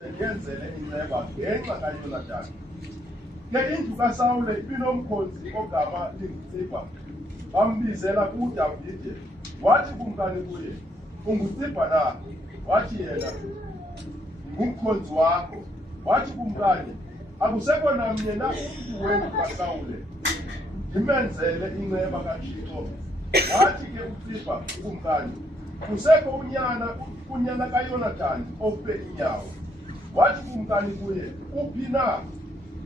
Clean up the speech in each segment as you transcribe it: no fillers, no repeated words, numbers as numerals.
yenzele inceba ngenxa kaYonathani. Ke indlu kaSawule ibinomkhonzi ogama linguSiba. Bambizela kuDavide, wathi kumkani kuye, "UnguSiba na?" Wathi yena, "Ngumkhonzi wakho." Wathi kumkani, "Akusekho namnye na umntu wendlu kaSawule ndimenzele inceba kaThixo." Wathi ke uSiba kumkani, "Kusekho unyana kaYonathani ofe inyawo." Wathi kumkani kuye, "Uphi na?"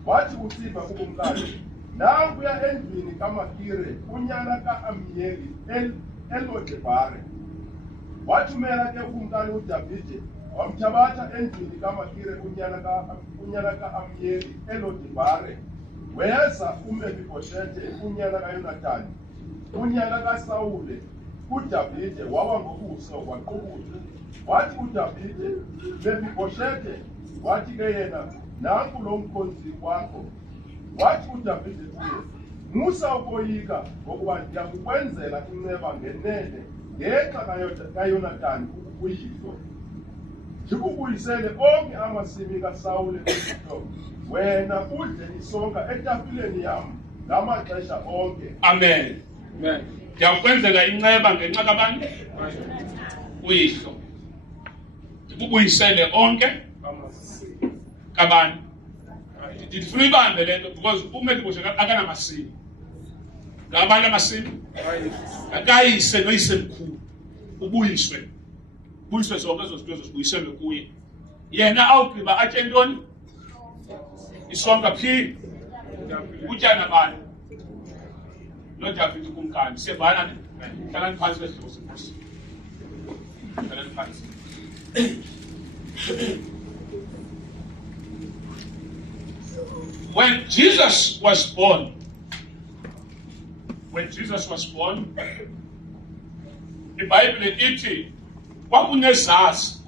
Wathi uSiba kumkani, "Nankuya endlwini kaMakire unyana ka-Amiyeli eLodebhare." Wathumela ke kumkani uDavide, wamthabatha endlwini kaMakire unyana ka-Amiyeli eLodebhare. Weza uMefibhoshethe unyana kaYonathani, unyana kaSawule, uDavide wawa ngobuso waqubutha. Wathi uDavide, "Mefibhoshethe." Wathi ke yena, "Nanku lo mkhonzi wakho." Wathi uDavide kuye, "Musa ukoyika, ngokuba ndiyakukwenzela inceba ngenene ngenxa kaYonathani uyihlo. Ndikubuyisele onke amasimi kaSawule uyihlo, wena udle isonka etafileni yam ngamaxesha onke." Amen. Amen. Ndiyakwenzela inceba ngenxa kabani? Uyihlo. Ndikubuyisele onke kabani? Ndifuna ibambe le nto because uMefibhoshethe akanamasimi. Ngabani amasimi? Akayise noyise mkhulu. Ubuyiswe. Ubuyiswe zonke ezo zinto zibuyiselwe kuye. Yena awugqiba atye ntoni? Isonka phi? Utya nabani? NoDavide kumkani. Siyabana ne? Hlalani phansi behloko senkosi. Hlalani phansi. When Jesus was born, iBhayibhile ithi kwakunezazi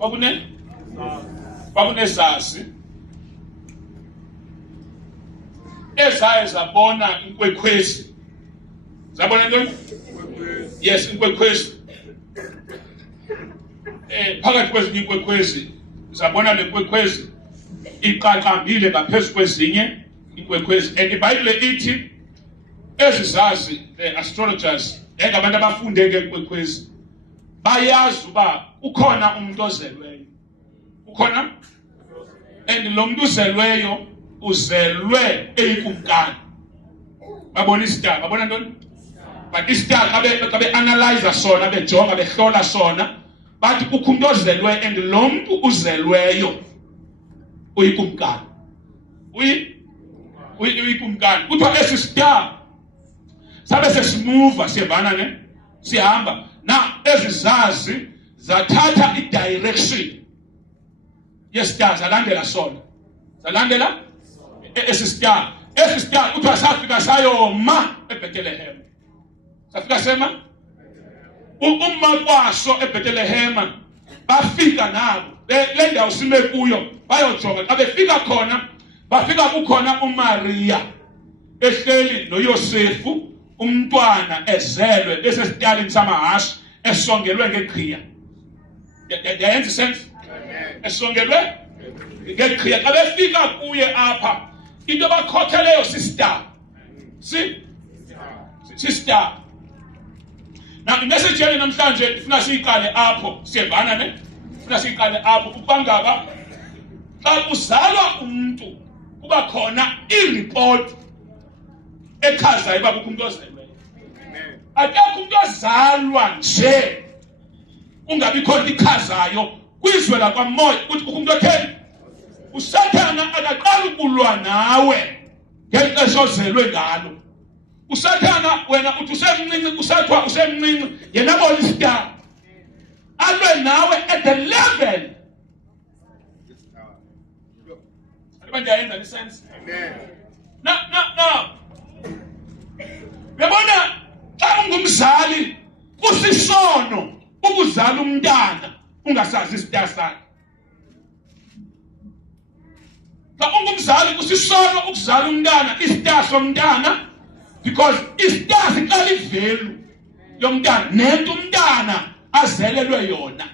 ezaye zabona inkwekhwezi. Zabona ntoni? Yes, inkwekhwezi. Phakathi kwezinye inkwekhwezi zabona le nkwekhwezi iqaqambile ngaphezu kwezinye inkwekhwezi. And iBhayibhile ithi ezizazi, the astrologers, engabantu abafunde ngeenkwekhwezi, bayazi uba ukhona umuntu ozelweyo. Ukhona? And lo muntu uzelweyo uzelwe eyikumkani. Babona istar, babona ntoni? But istar kabe analyze sona, bejonga, behlola sona, bathi kukho umuntu ozelwe and lo muntu uzelweyo uyikumkani. Uyikumkani. Kuthiwa esi star sabe sesimuva, siyavana ne? Sihamba. Now ezizazi zathatha i-direction yestar, zalandela sona. Zalandela esi star. Esi star kuthiwa safika sayoma eBethlehem. Safika sema? Uma kwaso eBethlehem bafika nabo. Le ndawo sime kuyo bayojonga. Xa befika khona, bafika kukhona uMaria ehleli noYosefu, umntwana ezelwe esesitalini samahashe, esongelwe ngeqhiya. Yayenza sense? Esongelwe ngeqhiya. Xa befika kuye apha, into bakhokheleyo sister. Sister. Now imessage yenu namhlanje ifuna siyiqale apho. Siyevana ne? Ifuna siyiqale apho ukuba ngaba xa uzalwa umuntu kuba khona i-report echazayo uba kukho umuntu ozelweyo. Akekho umuntu ozalwa nje ungabikho into ichazayo kwizwe lakwamoya ukuthi kukho umuntu otheni. USathana akaqala ukulwa nawe ngexesha ozelwe ngalo. USathana wena uthi usemncinci, kusathiwa usemncinci, yena bona istar alwe nawe at the level. Ndiyayenza sense? Amen. Now uyabona xa ungumzali kusisono ukuzala umntana ungasazi istar sakhe. Xa ungumzali kusisono ukuzala umntana istar somntana, because istar siqala ivelu yomntana nento umntana azelelwe yona.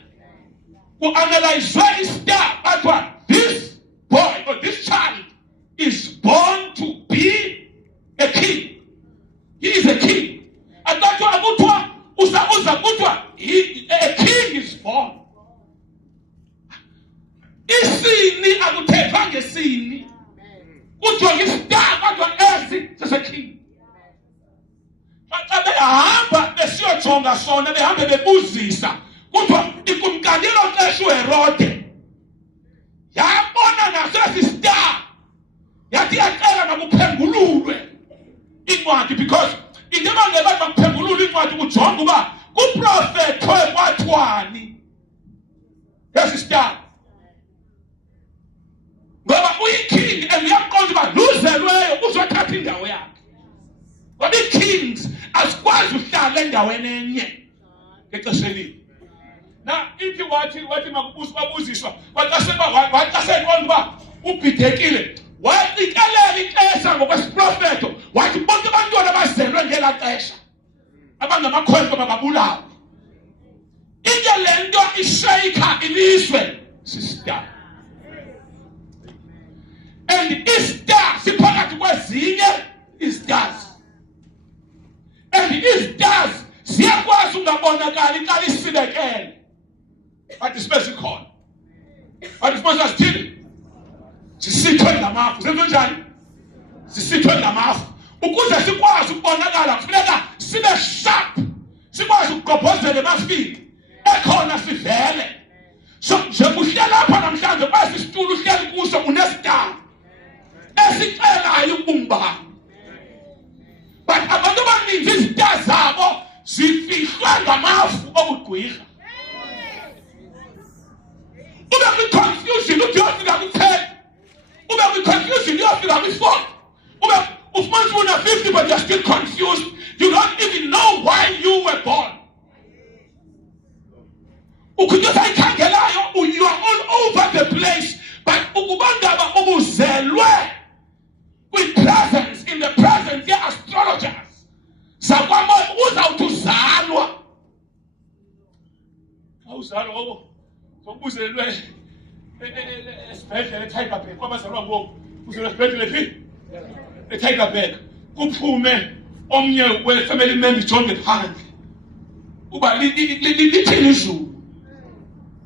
Ku-analyze istar, bathiwa this esini akuthethwa ngesini ujonga istar kodwa esi seseking xa behamba besiyojonga sona behambe bebuzisa kuthiwa ikumkani lo xesha uHerode yabona nasesi star yathi yacela makuphengululwe incwadi because into ebangela makuphengululwe incwadi kujonga uba kuprofethwe kwathwani esi star ngoba uyiking and uyaqonda uba luzelweyo uzothatha indawo yakhe ngoba ii-kings azikwazi uhlala endaweni enye ngexesha elinye na ithi wathi makubuziswa wacaseqonda uba ubhidekile wacikelela ixesha ngokwesiprofeto wathi bonke abantwana abazelwe ngelaa xesha abangamakhwenkwe mababulawe into le nto isheyikha ilizwe sistar and istar siphakathi kwezinye istars and istars siyakwazi ungabonakali xa lisibekele but sibe sikhona but sibe sithini sisithwe ngamafu senzo njani sisithwe ngamafu ukuze sikwazi ukubonakala kufuneka sibe sharp sikwazi ukugqobhozela emafini ekhona sivele so nje kuhlela apha namhlanje kwesi situlo uhleli kuso unestar esicelayo ukubumbana but abantu abaninzi izita zabo zifihlwe ngamafu obugqwirha ube kwi-confusion uthi uyofika kwi-10 ube kwi-confusion uyofika kwi-4 ube ufumanisa una-50 but you're still confused. You don't even know why you were born. Ukujusa ikhangelayo you are all over the place but ukubangaba ubuzelwe with presence in the presence ya astrologers sakwamo uzawuthi uzalwa awuzalwa ngoku sokubuzelwe esibhedlela eTigerberg kwabazalwa ngoku uzelwe esibhedlela phi eTigerberg kuphume omnye we-family member ijonge phandle uba lithini izulu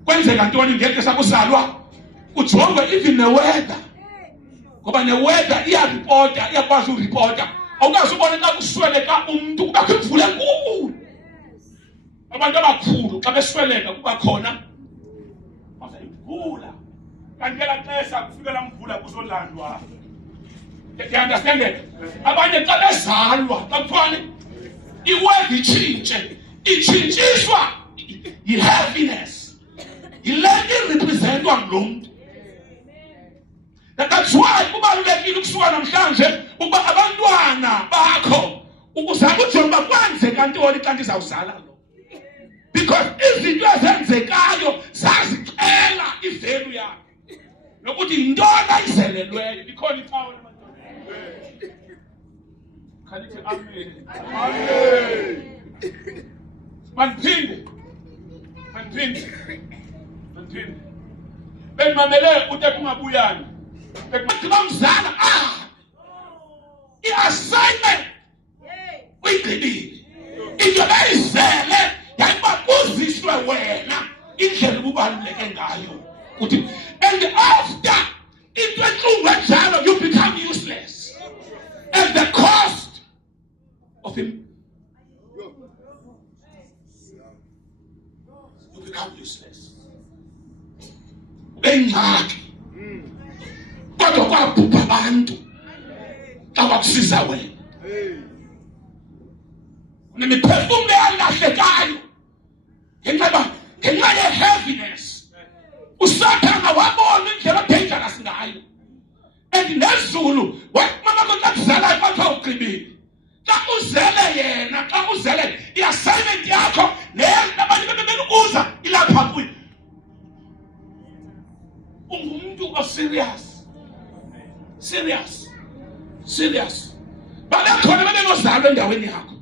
kwenzeka ntoni ngexesha kuzalwa ujongwe even neweather ngoba neweather iyaripota iyakwazi uripota awukazi ubone xa kusweleka umntu kubakho imvula enkulu abantu abakhulu xa besweleka kuba khona imvula kanti ngela xesha kufikela mvula kuzolandwa. You understand it? Abanye xa bezalwa xa kuthiwani iweather itshintshiswa yi-heaviness yile irepresentwa ngulo mntu. That's why kubalulekile ukusuka namhlanje ukuba abantwana bakho ukuzama ujonga kwenzeka ntoni xa ndizawuzala lo because izinto ezenzekayo zazixela ivelu yakhe nokuthi yintoni ayizelelweyo ikhona icawa khalithi amen amen manphinde benimamele uthetha ungabuyani bethi bamzala i-assignment uyigqibile into beyizele yayiba kuziswe wena indlela ububaluleke ngayo kuthi and after into entlungu enjalo you become useless at the cost of him. You become useless. Bengxaki kodwa kwabhubha abantu xa kwakusiza wena nemiphefumlo eyalahlekayo ngenxa ye-heaviness usathana wabona indlela dangerous ngayo and nezulu mamako xa kuzalayo kwathiwa ugqibile xa uzele yena xa uzele i-assignment yakho nabanye bebelukuza ilapha kuyo ungumntu serious babekhona bebenozalwa endaweni yakho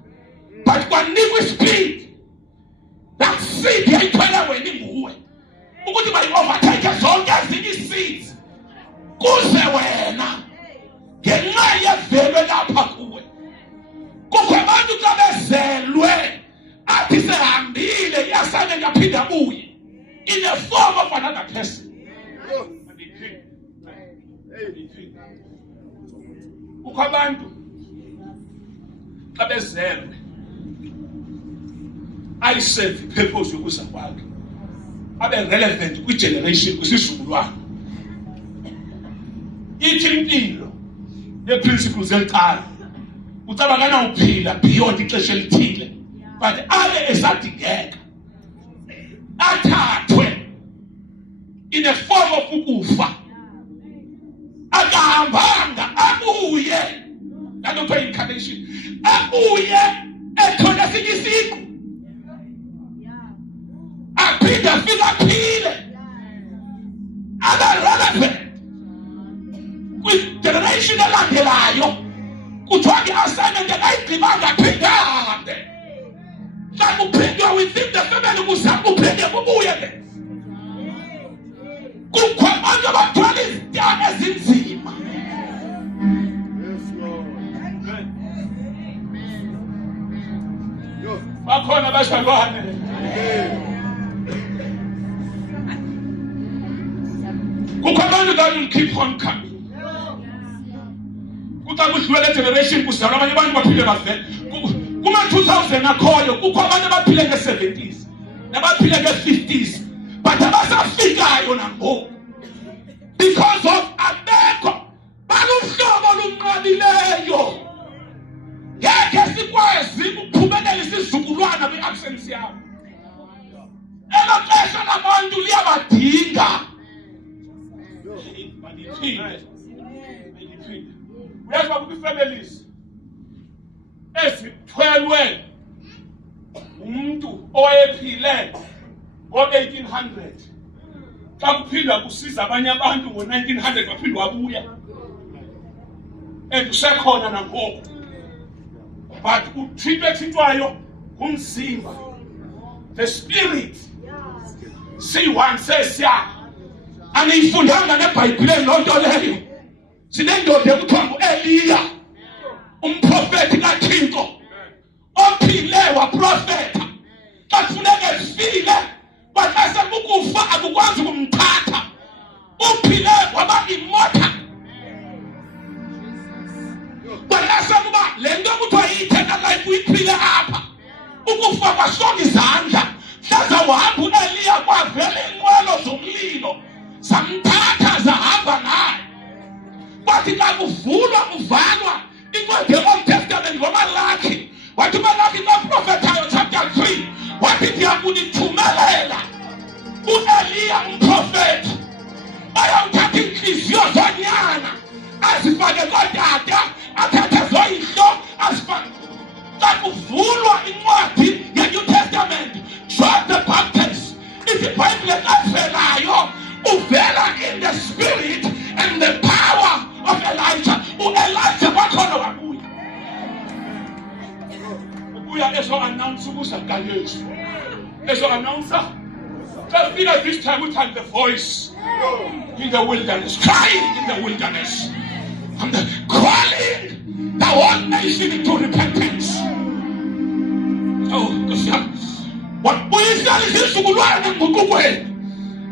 but kwanikwa ispeed that seed yayithwele wena inguwe ukuthi bayi-overtake zonke ezinye ii-seeds kuze wena ngenxa yevelu elapha kuwe. Kukho abantu xa bezelwe athi sehambile i-assignment yaphinda abuye in the form of another person. Kukho abantu xa bezelwe ayiserve ipurpose yokuza kwakhe, abe relevant kwi-generation, kwisizukulwana. Ithi impilo ye-principles eziqala ucabangana uphila beyond ixesha elithile, but abe esadingeka, athathwe in a form of ukufa, akahambanga, abuye, that is incarnation, abuye ethole esinye isiqu, aphinde afike aphile, abe relevant kwi-generation elandelayo. Kuthiwa i-assignment akayigqibanga aphinde ahambe. Xa kuphindwa within the family kuzama uphinde kubuye ke. Kukho abantu abathwala izitya ezinzima. Bakhona abazalwane. Kukho abantu that will keep on coming. Kuxa kudlule generation kuzalwa abanye abantu baphile bavele. Kuma 2000 akhoyo kukho abantu abaphile nge-70s nabaphile nge-50s, but abasafikayo nangoku because of abekho baluhlobo olunqabileyo. Ngeke sikwazi ukuphumelela isizukulwana kwi-absence yabo. Elo xesha labantu liyabadinga. Uyazi uba kwi-families ezithwelwe umuntu owayephile ngo-1800, xa kuphindwa kusiza abanye abantu ngo-1900 baphindwa wabuya, and usekhona nangoku, but uthintwe ethintwayo ngumzimba, the spirit siyi-one sesiya. Aniyifundanga neBhayibhileni loo nto leyo. Sinendoda ekuthiwa ngu-Eliya, umprofethi kaThixo, ophile waprofetha. Xa kufuneka efile, kwaxa sekukufa akukwazi ukumthatha. Uphile waba immortal. Kwaxa sekuba le nto kuthiwa yi-eternal life uyiphile apha. Ukufa kwasonga izandla. Hlaza wahamba u-Eliya kwavela iinqwelo zomlilo, zamthatha zahamba naye. Kwathi xa kuvulwa kuvalwa incwadi ye-Old Testament ngoMalaki, wathi uMalaki noprofethayo chapter 3, wathi ndiyakunithumelela u-Eliya umprofethi ayawuthatha iintliziyo zonyana azifake kootata, athathe zoyihlo azifake. Xa kuvulwa incwadi ye-New Testament, John the Baptist, ithi iBhayibhile kavelayo uvela in the spirit and the power of Elijah. U-Elijah kwakhona wabuya. Ubuya ezo-announce ukuza kukaYesu. Ezo-announcer. Just feel at this time we find the voice in the wilderness, crying in the wilderness, and calling the whole nation into repentance. Oh, what uyisali isizukulwane nguqukweni.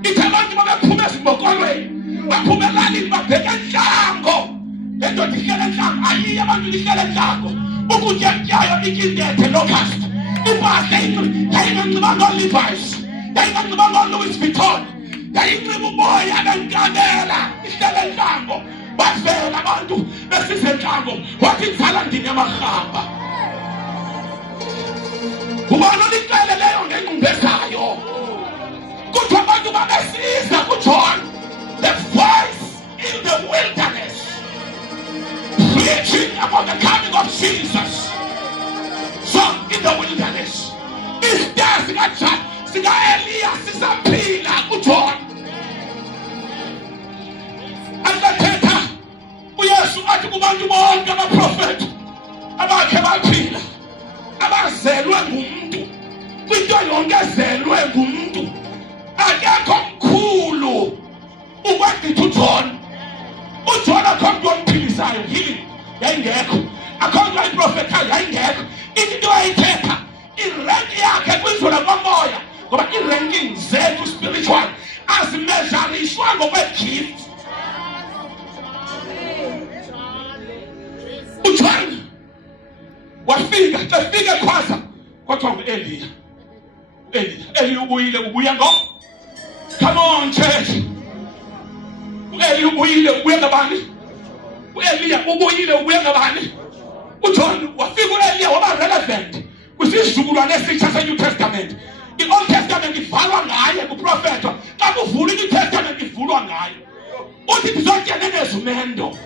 Ithe abantu babephume ezimbokolweni, baphumelani babheke entlango. Le ndoda ihlele entlango, ayiye abantu lihlele entlango. Ukutya kutyayo ikintethe locust. Impahla yayinganxibanga ooLevi's, yayinganxibanga ooLouis Vuitton, yayinxiba uboya benkandela, ihlele entlango. Bavela abantu besize entlango, wathi inzala ndini yamarhaba. Ubona liqele leyo ngengqumbezayo. Kuthiwa abantu babesiza kuJohn, the voice in the wilderness, preaching about the coming of Jesus. So in the wilderness, isitya sika-Eliya sisaphila kuJohn. Angathetha uYesu athi kubantu bonke abaprofethi abakhe baphila, abazelwe ngumntu, kwinto yonke ezelwe ngumntu, akekho mkhulu ukwagqitha uJohn. uJohn akho mntu omphilisayo, healing yayingekho, akho mntu ayiprofethayo yayingekho. Into ayithetha irenki yakhe kwinzula komoya, ngoba ii-ranking zethu spiritual azimezarishwa ngokwe-gift. Efike khwaza kwathiwa ngu-Eliya. Eliya ubuyile, ubuya ngo. Come on church. U-Eliya ubuyile, ubuya ngabani? U-Eliya ubuyile, ubuya ngabani? UJohn wafika u-Eliya waba relevant kwisizukulwane esitsha se-New Testament. I-Old Testament ivalwa ngaye kuprofetha. Xa kuvula i-New Testament ivulwa ngaye. Uthi ndizotyana nezimendo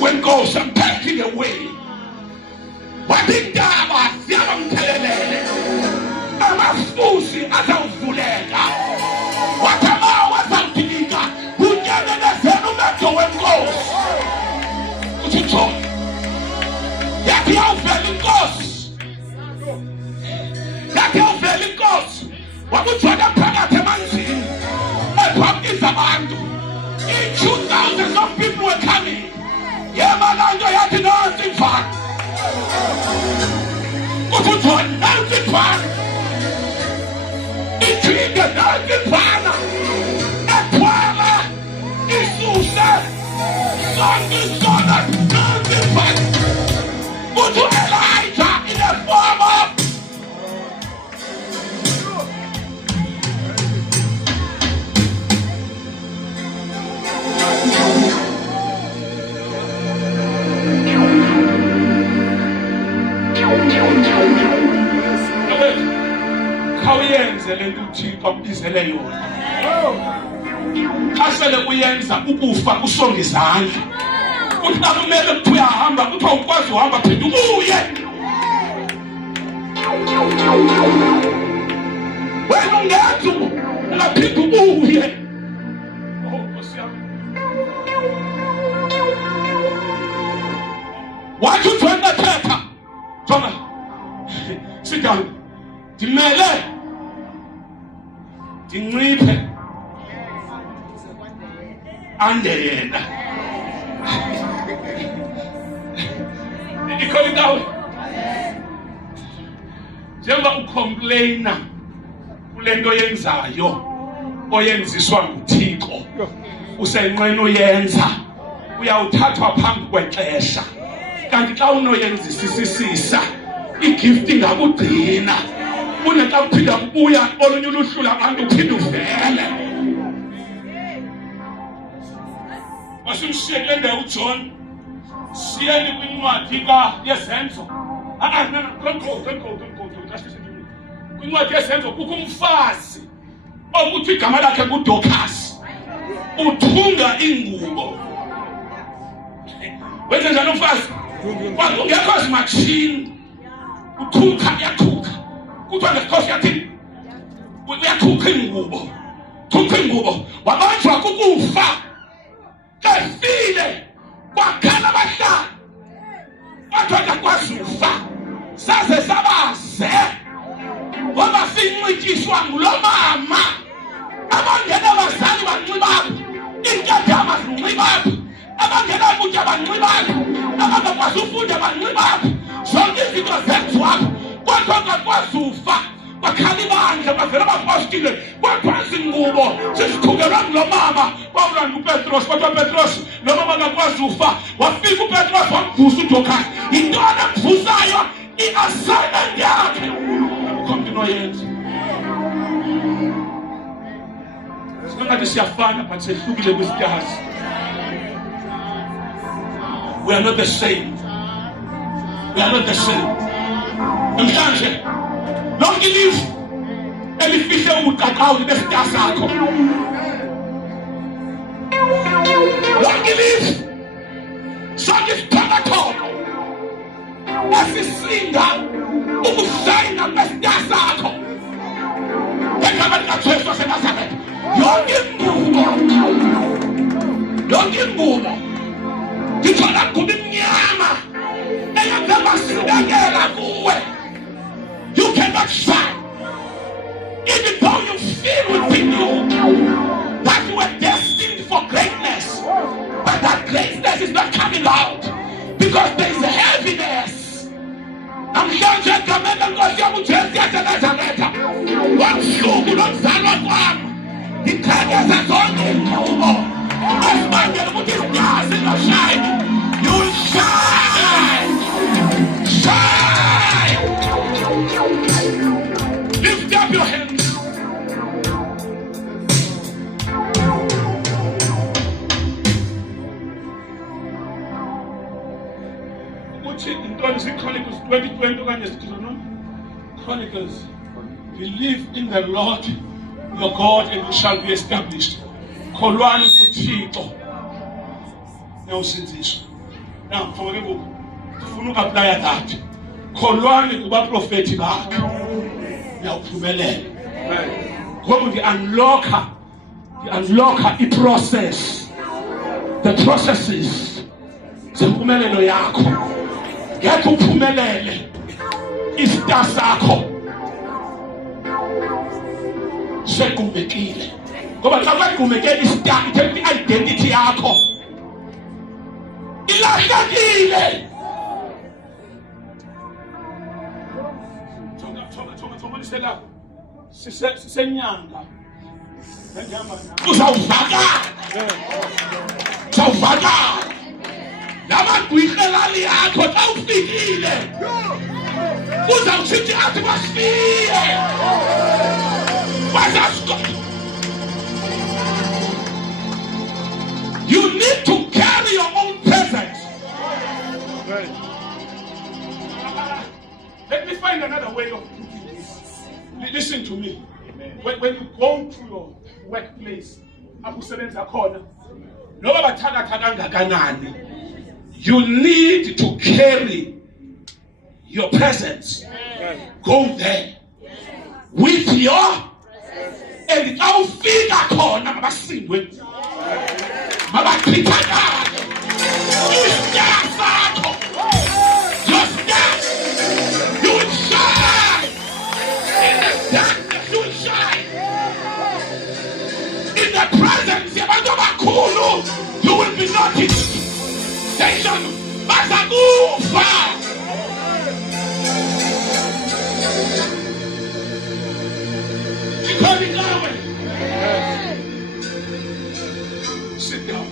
wenkosi, I'm taking away. Wathi intaba ziyabamthelelele, amafusi azawuvuleka, wathi amawa azawudilika, kunyangelezela umendo wenkosi. Uthi John yathi yawuvela inkosi, yathi yawuvela inkosi, wakujona phakathi emanzini ebhaptiza abantu. 2,000 of people were coming. Yemalando yathi nansi mfana. Uthi nansi mfana. Ithinde nansi mfana. Ethwala isuse sonke sona nansi mfana. Uthi Elijah in the form of khawuyenze le nto uThixo akubizele yona. Xa sele uyenza ukufa kusonga izandla. Uthi akumele kuthi uyahamba, kuthiwa ukwazi uhamba phinda ubuye. Wena ungenza ungaphinda ubuye. Oh Nkosi yami. Wathi uJohn ethetha, Jonah, sit down. Dimele dinciphe ande yena. Ikhona indawo njengoba ucomplaina kule nto yenzayo oyenziswa nguThixo, usenqena uyenza, uyawuthathwa phambi kwexesha. Kanti xa unoyenzisisisa igift ingakugcina, unexa uphinda ubuya olunye uluhlu labantu uphinde uvele. Masimshiye kule ndawo uJohn, siyeni kwincwadi yezenzo. Don't go. Kwincwadi yezenzo kukho umfazi okuthi igama lakhe nguDorcas, uthunga ingubo. Wenze njani umfazi? Kwakungekho zimatshini, uthunga yathunga. Kuthiwa ngesikhosi yathini? Uyathunga ingubo, thunga ingubo. Wabanjwa kukufa, efile, wakhala abahlali. Wathiwa akakwazi ufa, saze sabaze, ngoba sincitshiswa ngulo mama. Abangena abazali banxibaphi, iinkedama zinxibaphi, abangena kutya banxibaphi, abangakwazi ufunda banxibaphi, zonke izinto zenziwaphi. Kodwa akakwazi ufa, bakhala ibandla, bavela abapostile, bakwazi ingubo zizikhukelwa ngulo mama. Kwawulanda uPetros, kodwa uPetros lo mama akakwazi ufa. Wafika uPetros wamvusa uDorcas. Yintoni emvusayo? I-assignment yakhe. Akukho mntu unoyenza. Singathi siyafana but sehlukile kwisitazi. We are not the same. We are not the same. Namhlanje lonke ilizwe elifihle ubuqaqawuli besita sakho, lonke ilizwe sonke isiphathoko esisinda ukusayina besita sakho ngegama likaJesu waseNazaretha. Yonke ingubo ngithola kuba imnyama eyenze basidakela kuwe. You cannot shine, even though you feel within you that you were destined for greatness, but that greatness is not coming out because there is a heaviness. Namhlanje egameni lenkosi yami uJesu yaseNazaretha, wamhluku nokuzalwa kwami, ndikhanyeza zonke ingubo esibangela ukuthi isinyazi no shine. You will shine, shine. Chronicles 2020 okanye Deuteronomy. Chronicles. Believe in the Lord your God and you shall be established. Kholwani kuThixo nawusinziswa. Now, for ke ngoku ufuna ukaplaya that. Kholwani kuba profeti bakhe. Nawuphumelela. Ngoba the unlocker i-process. The processes zempumelelo yakho. Ngeke uphumelele istar sakho segumekile. Ngoba xa kwagumeke istar ithetha i-identity yakho ilahlekile. Thonga sisenyanga uzawuvakala namagwirhelali yakho xa ufikile uzawusithi athi basifiye you need to carry your own presence. Let me find another way of putting this. Listen to me. When you go to your workplace, you need to carry your presence. Go there with your and I'll figure corner mabasindwe mabakhiphakala isiyasakho you will shine in the darkness. You will shine in the presence yabantu abakhulu. You will be noticed. Station bazakufa. Sit down.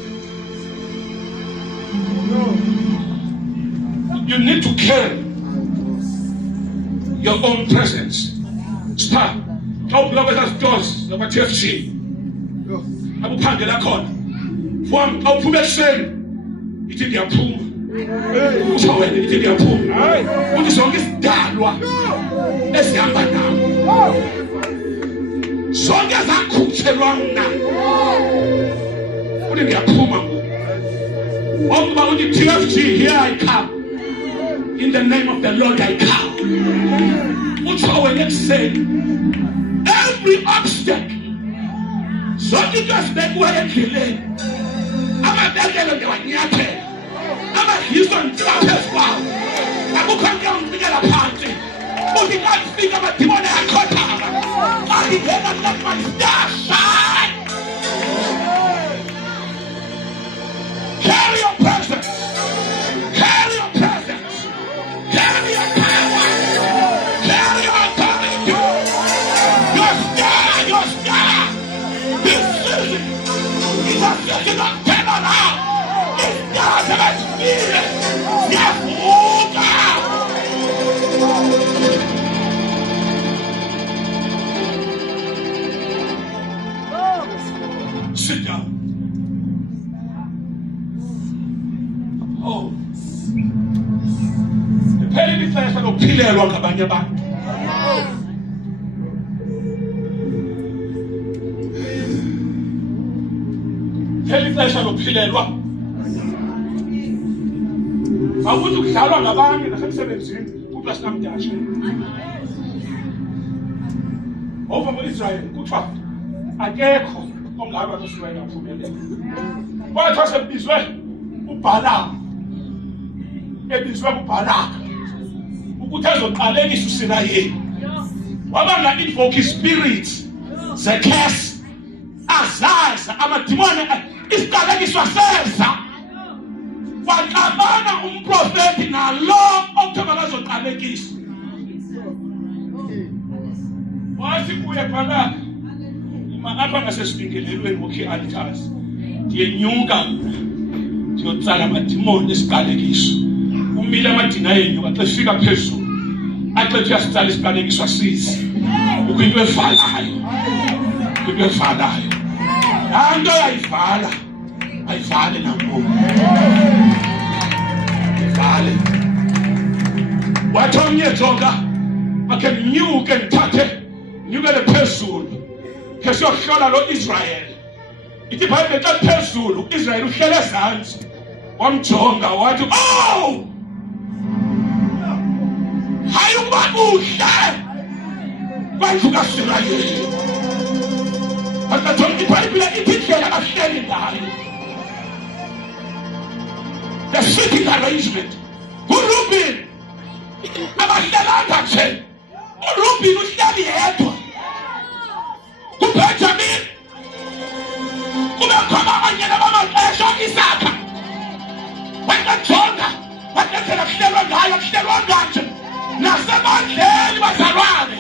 You need to carry your own presence. Stop. How bloggers have doors about TFC. Abu Pangela Con. One out from the same. It is their pool. So it is their pool. What is on this Dalwa? Let's have now. Songas are cooked around now. What is their pool? All about the TFC, here I come. In the name of the Lord I come. What's our next say? Every obstacle. So you just make what I kill it. I'm a devil of the Wanyate. I'm a Houston Trappers wow. I will come down to get a party. But you can't speak of a demon and cut out. I did not let my star shine. Carry your presence. Carry your presence. Carry your power. Carry your authority. Your star. This season is a season of turnaround. It's not an experience. Yes, move out. Sit down. Oh. The penny declares that no pillar rock about your back. Penny declares that no pillar rock. I want to carry on the band in the 17 who plus them dash. Over Israel, good fact. I get on the other side of the Why was it this way? Upala. It is well Upala. Who tells on Aleni Susinaye? What about the invoke spirits? The curse. Azaz. I'm a demon. It's Kaleni Susasa. Wakabana umprofeti na law okuthabakazo qalekisa. Wathi kuye phana apha ngasesibingelelweni ngokhe altars. Ndiyenyuka ndiyotsala amadimoni esiqalekiso. Umile amadina yenyu xa efika phezulu. Axethe uyasitsala isiqalekiso asizi. Ukho into evalayo. Into evalayo. Anto yayivala. Ayivale nampo. Vale. wathi omnye jonga akhe nyuke ngithathe nyukele phezulu ke siyohlola lo Israel. Ithi Bible xa phezulu Israel uhlele ezantsi wamjonga wathi oh hayi uba uhle bantu kaSirayeli akathombi Bible ithi indlela ahleli ngayo the sitting arrangement uReuben abahlelanga nje uReuben uhleli yedwa uBenjamin kubekhona abanye abamaxesha Isaka wayejonga wathethela kuhlelwa ngayo kuhlelwa nganje nasebandleni bazalwane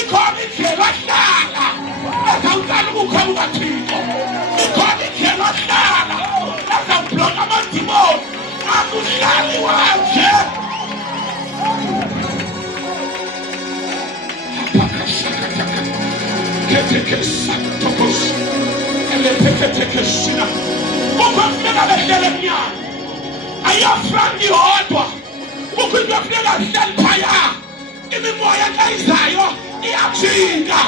ikhona indlela ahlala azawuqala ukukhoba ukaThixo ikhona indlela ahlala azawubloka amadimoni akuhlali wanje ketekesatokos elepeketekesina ukwafika behlele emnyango ayafrani yodwa ukwafika behlele phaya imimoya kayizayo iyajinga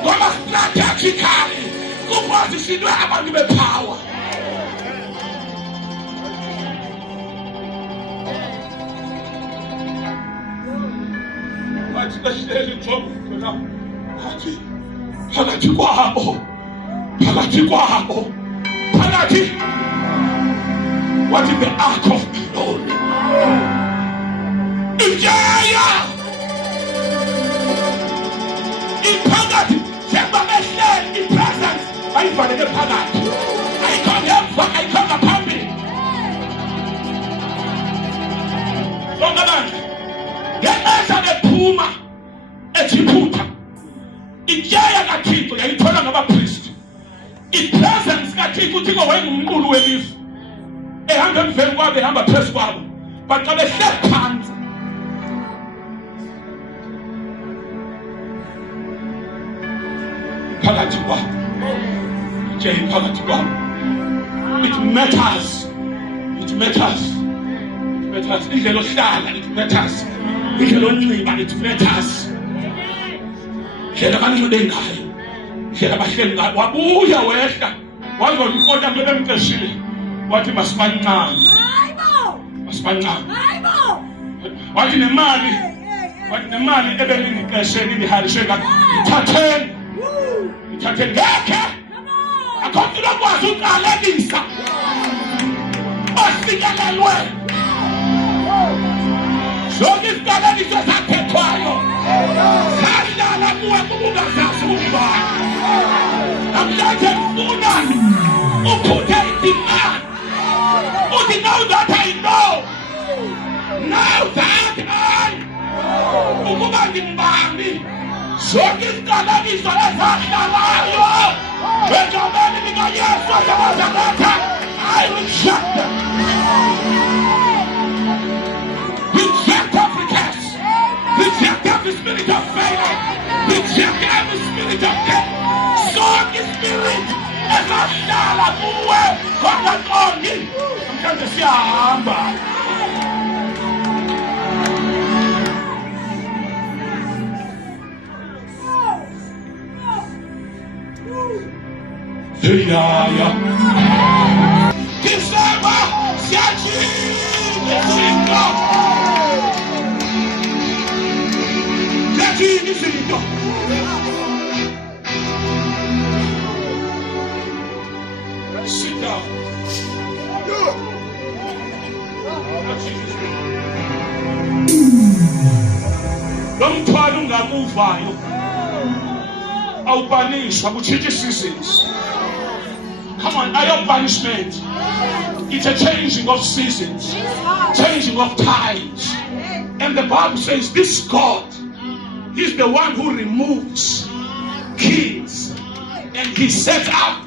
ngoba strategically ukwazi isinto abantu bepower wathi behlele njomfuna wathi phakathi kwabo wathi the ark of glory ijaya iphakathi njengoba behleli ipresence ayivalele phakathi ayikhona phambili sonke manje ngexesha bephuma eJiphuta ijaya kaThixo yayithola ngabapristi ipresence kaThixo uThixo wayengumqulu welizwe ehamba emveni kwabo ehamba phezu kwabo baxa behleli phansi phakathi kwabo ijaya phakathi kwabo it matters indlela ohlala it matters indlela onxiba it matters ndlela abancebe ngayo ndlela abahleli ngayo wabuya wehla wazona impota kule bemqeshile wathi masibancane wathi nemali ebeningiqesheni nihalishe ithatheni ngekhe akhothi lokwazi uqalekisa basikelelwe zonke isiqalekiso ezathethwayo sahlala kuwe kungazazi ukuba namhlanje ngifuna ukhuthe idimani uthi now that I know ukuba ndimbambi zonke isiqalekiso ezahlalayo egameni likaYesu ezabazaletha I reject them. Reject every curse. Reject every spirit of failure. Reject every spirit of death. Zonke spirit ezahlala kuwe kwangaxongi namhlanje siyahamba. Siyaya Kisema siyajinga izinto sit down lo mthwalo ungakuvayo awupanishwa kutshintsha seasons. Come on, your punishment. It's a changing of seasons, changing of times. And the Bible says this God, He's the one who removes kings and He sets up.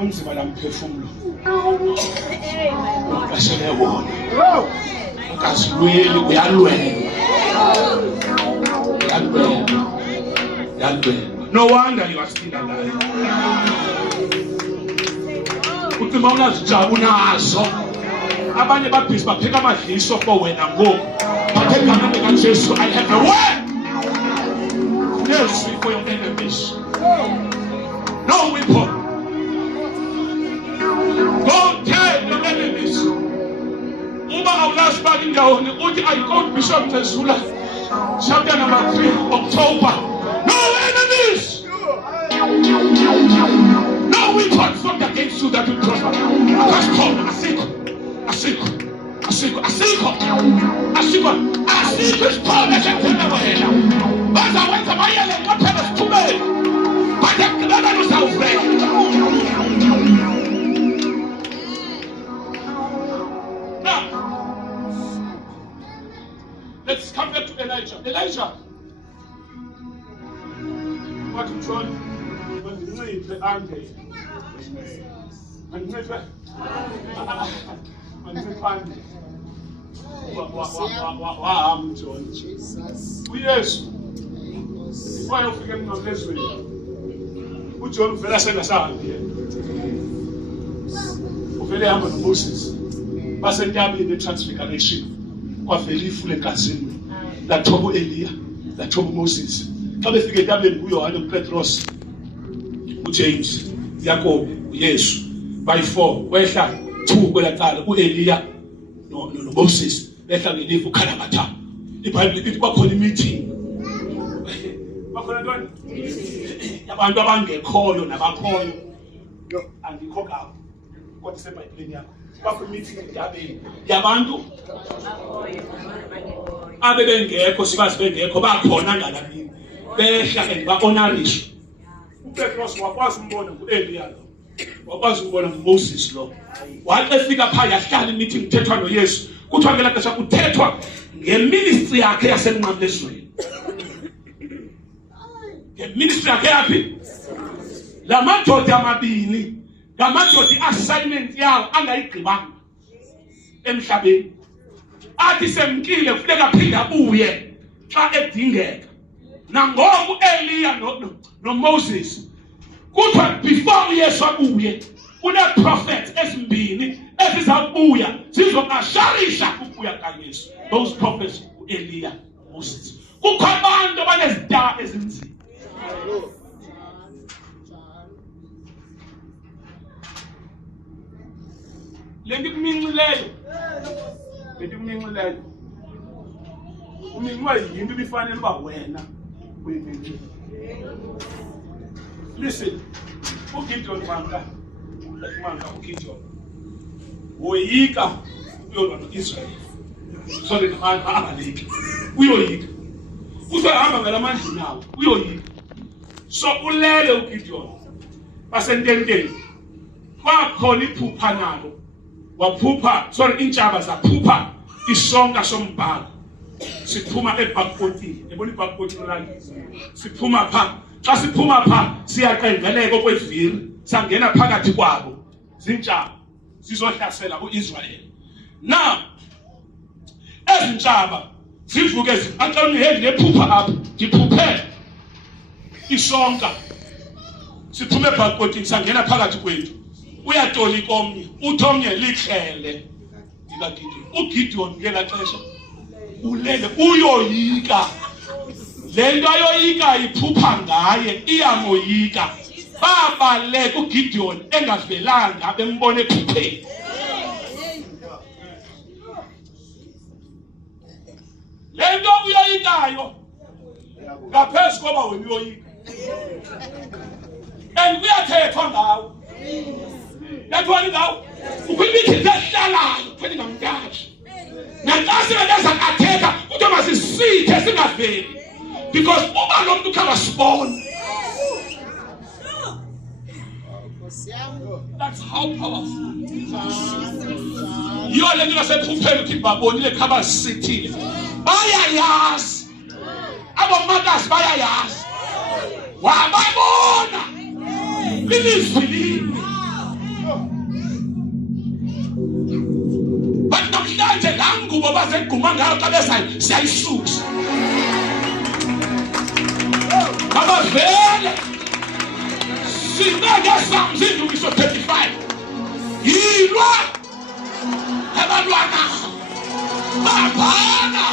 unzima la mphefumulo kasele wona ukazilweli uyalwela no wonder you are still alive. Uthi mawunazijabu nazo abanye babhisi bapheka amadliso for wena ngoku bapheka egameni likaJesu. I have a word mercy for your enemies. No weapon. Don't tell your enemies. Uba awulazi bani ndawoni uthi I quote Bishop Tezula chapter number 3 October. No enemies. No weapon formed against you that will prosper. Asiko is power that can tell wena. Baza wenza mayele ngaphela sithubeni. Bathe kulana nosawufreka. Now, let's come back to Elijah. Elijah. What you told me? When you read the angel. And you read uyesu wayofika emnqamlezweni uJohn uvela sengasahambi yena uvele ehamba noMoses basentabeni eTransfiguration kwavela ifu lenkazini lathoba uEliya lathoba uMoses xa befika entabeni kuYohane uPetros uJames Jacob uYesu by 4 wehla 2 kwelaqala uEliya noMoses behla ngelifu ukhala matha iBhayibheli ithi kwakhona meeting bakhona ntoni abantu abangekhoyo nabakhoyo andikho kawo kodwa seBhayibhelini yakho kwakhona meeting entabeni yabantu abebengekho sibazi bengekho bakhona ngalamini behla and ba-honorisha uPetros wakwazi umbona nguEliya lo wakwazi ukubona uMoses lo wathi efika phaa yahlala imeeting kuthethwa noYesu kuthiwa ngela xesha kuthethwa ngeministry yakhe yasenqamlezweni ngeministry yakhe yaphi la madoda amabini ngamadoda i-assignment yawo angayigqibanga emhlabeni athi semkile kufuneka aphinde abuye xa edingeka nangoku uEliya noMoses kuthiwa before uYesu abuye une-prophet ezimbini ezizabuya zizoasharisha ukubuya kaYesu. Those prophets uEliya, Moses. Kukho abantu abanezida ezinzima. Lento kuminxileyo uminxiwa yinto ibifanele uba wena uyiminxile. Listen, uGideon Manka uGideon woyika uyolwa noIsrael sorry amaleki uyoyika uzahamba ngalamandla nawo uyoyika so ulele uGideon basententeni kwakhona iphupha nalo waphupha sorry intshaba zaphupha isonka sombhalo siphuma eBhakpotini yabona iBhakpotini la siphuma pha xa siphuma pha siyaqengeleka okweviri sangena phakathi kwabo zintshaba zizohlasela uIsrael. Now ezintshaba zivuke ziqaqani head nephupha apha ndiphuphe isonka siphume eBhakpotini sangena phakathi kwethu uyatolika omnye uthi omnye lihlele likaGideon uGideon ngela xesha ulele uyoyika lento ayoyika iphupha ngaye iyamoyika babaleka uGideon engavelanga bembone ephupheni lento uyoyikayo ngaphezu koba wena uyoyika and kuyathethwa ngawo yathwala ngawo ukwimithi ehlalayo phela ngamntashi nanxasi benza athetha kuthiwa masisithe singaveli because uba lo muntu khaba sibona. That's how powerful. Yiyo le nto nasephupheni uthi babonile khaba sithile bayayazi abomakazi bayayazi wababona lilizwi lini But namhlanje laa ngubo bazegquma ngayo xa bezayo siyayisusa. Abavele sibeke Psalms indumiso 35. Yilwa abantwana babhana.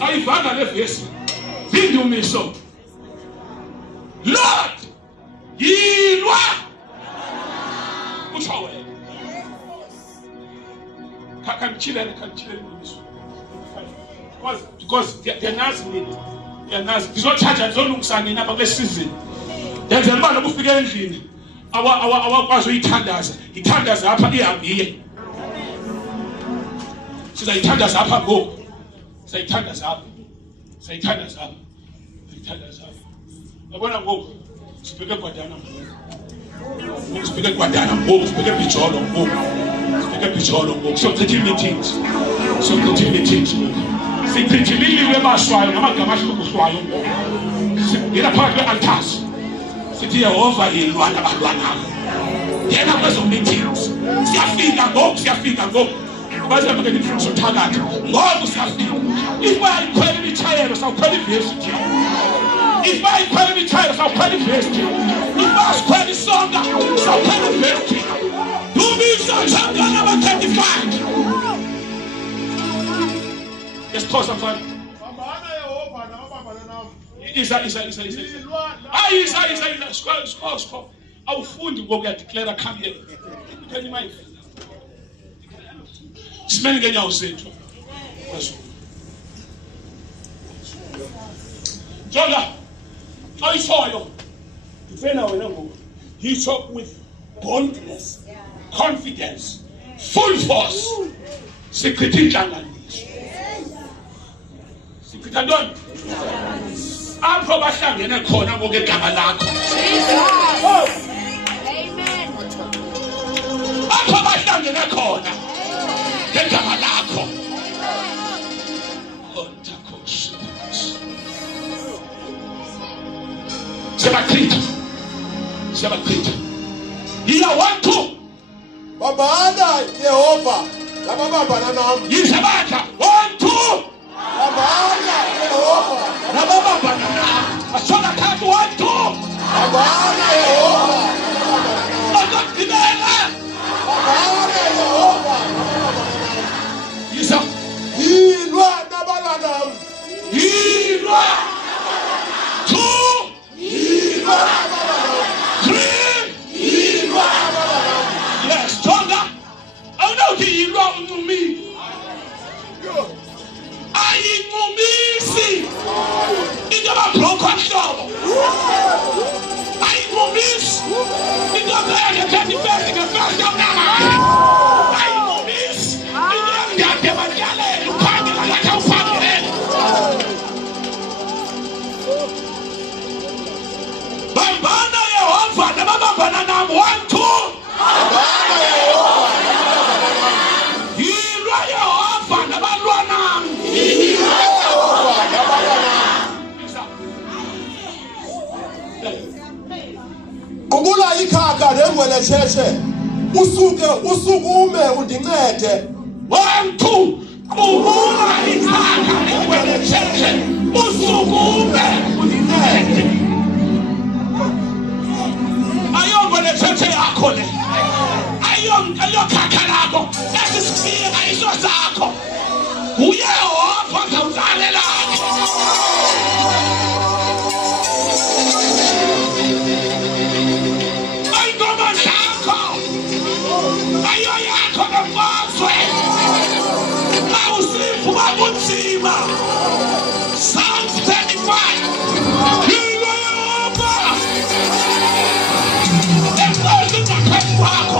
Ayivanga le vesi indumiso. Lord yilwa utsho wena. Kanchilele indumiso. Because ndiyanazi mina, ndiyanazi ndizotshaja ndizolungisa nini apha kule season. Ndenzela uba noba ufike endlini awakwazi uyithandaza, ithandaza apha ihambiye. Sizayithandaza apha ngoku, sayithandaza apha, sayithandaza apha, sayithandaza apha. Yabona ngoku sibheke Gwadana ngoku, sibheke Gwadana ngoku, sibheke Bijolo ngoku, sibheke Bijolo ngoku. Siyocitha meetings, siyocitha meetings ngoku. Sichithile ilizwe ebashwayo namagama ahlukuswayo ngoku. Singena phakathi kwe-altars sithi Yehova yilwa nabalwanayo. Yena kwezo meetings siyafika ngoku. Bazamke ndifundisa uthakatha ngoku siyafika. If bayikhwela imithayelo sawukhwela ivesi nje. If bayikhwela imithayelo sawukhwela ivesi nje. If basikhwela isonka sawukhwela ivesi nje. Dumisa champion number 35. Yesithosa mfana. Bambana Yehova nababambana nami. Isa. Skol. Awufundi ngoku uyadeclare come here. Can you mind? Simele ngenyawo zethu. Jonga. Oyisoyo. Ufena wena ngoku. He talk with boldness, confidence, full force. Sichitha inhlanganiso. Sichitha ntoni? Apho bahlangene khona ngoku egama lakho. Amen. Apho bahlangene khona ngegama lakho. Siyabachitha. Yiya 1 2. Bambana Yehova nababambana nami. Yisabaka 1 2. Bambana Yehova Nababambana nami. Asona thathu 1 2. Bambana Yehova Azokugibela. Bambana Yehova Yisa. yilwa nabalwa nami. Yilwa 2. Yilwa nabalwa nami. 3. Yilwa nabalwa nami. Yes, Tonga. Awunawuthi yilwa uncumile. Ayincumisi. Into ababhlokho ahlobo. Ayincumisi. Into abheke 31st nge-1st yomnyama. Ayincumisi. Into yamdade ematyaleni uphangela lathi awuphangeleli. Bambana Yehova nababambana nami 1 2. Bambana Yehova nababambana nami. Yilwa Yehova nabalwa nami. Yilwa Yehova nababambana nami. Qubula ikhaka nengweletheshe. Usukume undincede. 1 2. Qubula ikhaka nengweletheshe. Usukume undincede. Ayongweletheshe yakho le. Ayokhakha lakho. Esisifika ayiso zakho. UYehova uzawuzalela. Ayingoma zakho. Ayo yakho ngemfazwe. Awusifu babunzima. Psalms 35. Yilwa Yehova. Enkosi ngaphezu kwakho.